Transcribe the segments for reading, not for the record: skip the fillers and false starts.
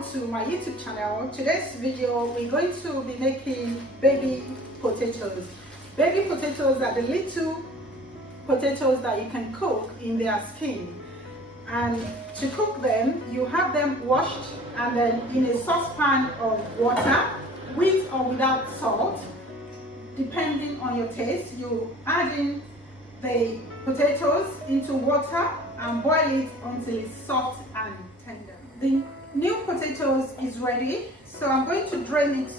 welcome to my YouTube channel. Today's video we're going to be making baby potatoes. Baby potatoes are the little potatoes that you can cook in their skin, and to cook them you have them washed and then in a saucepan of water with or without salt depending on your taste. You add in the potatoes into water and boil it until it's soft and tender. The new potatoes is ready, so I'm going to drain it.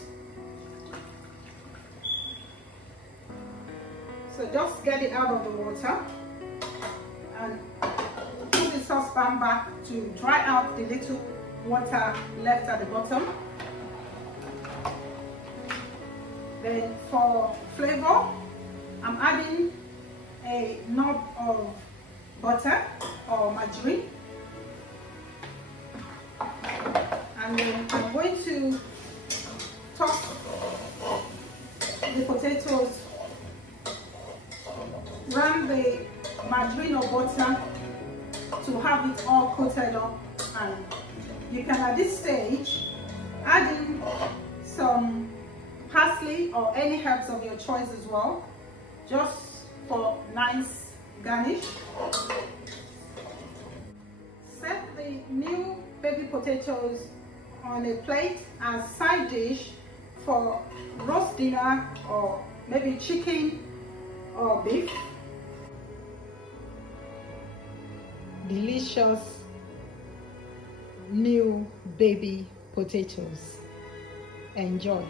So just get it out of the water and put the saucepan back to dry out the little water left at the bottom. Then for flavor, I'm adding a knob of butter or margarine, and then I'm going to toss the potatoes, run the margarine or butter to have it all coated up, and you can at this stage add in some parsley or any herbs of your choice as well, just for nice garnish. Set the new baby potatoes on a plate as side dish for roast dinner or maybe chicken or beef. Delicious new baby potatoes. Enjoy.